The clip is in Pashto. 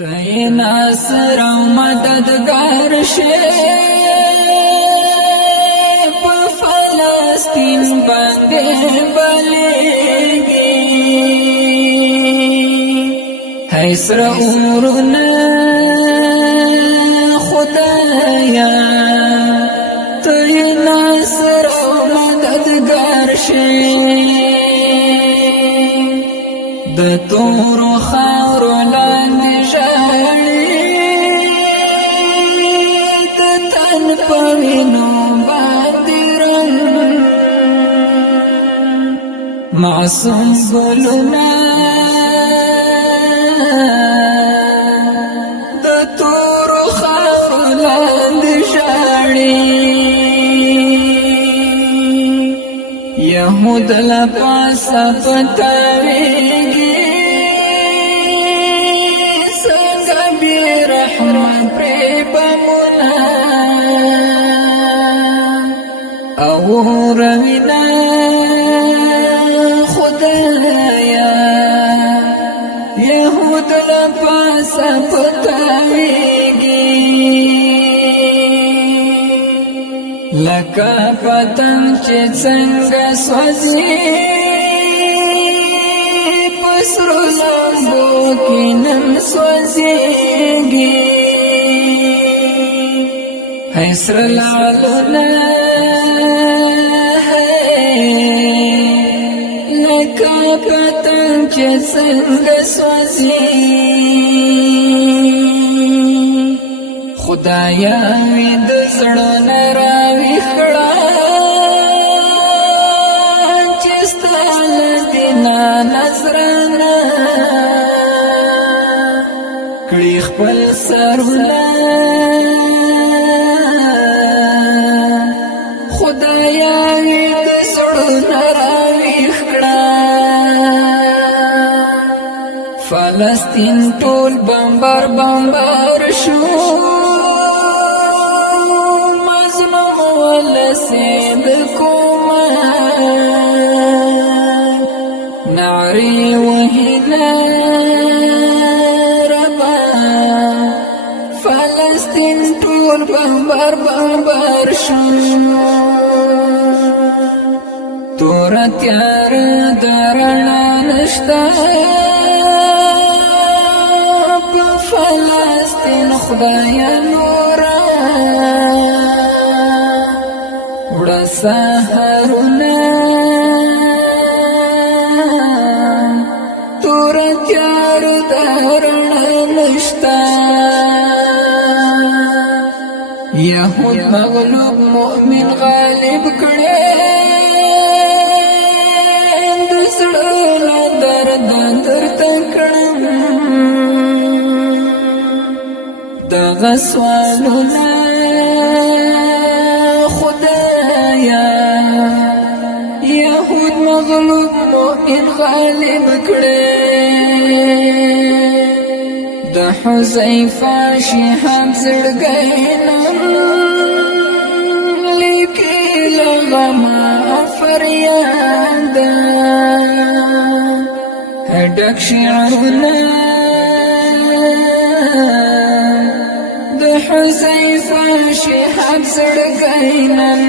ته ناصر او مددگار شې په فلسطین باندې بلېږي هیسر اورونه خدایا ته ناصر او مددگار شې د تور خاورو لاندې پوینو باندې رنگ معصوم ګلونه د تور خاورو لاندې ژاړي يهود له پاسه پتاویږي څنګه بې رحمه پرې بمونه روینا خدایا یهود لپاسا پتاویگی لکا پتنگ چه څنګه سوزی پسرو لامبو کی نن سوزیگی حسر لعلونا پتنگ چه څنګه سوزي خدایا وې د زړه نه راويخ کړه چې ستاله دینا نظرانه کړي خپل سرونه خدایا وې د زړه نه فلسطین ټول بمبار بمبار شو مظلوم ولسید کوما نعری وهنا ربا فلسطین ټول بمبار بمبار شو تور تیار درنا نشتا فلسطین خدایا نورا وړه سحرونه تور تیار درنا نشتا یهود مغلوب مؤمن غالب کړي د زړه درد درته کړم دغه سوالونه خدایا یهود مغلوب مؤمن غالب کړي د حذیفه شهاب زړګینم لیکي لغما فریاد هډک شعرونه حذیفه شهاب زړګینم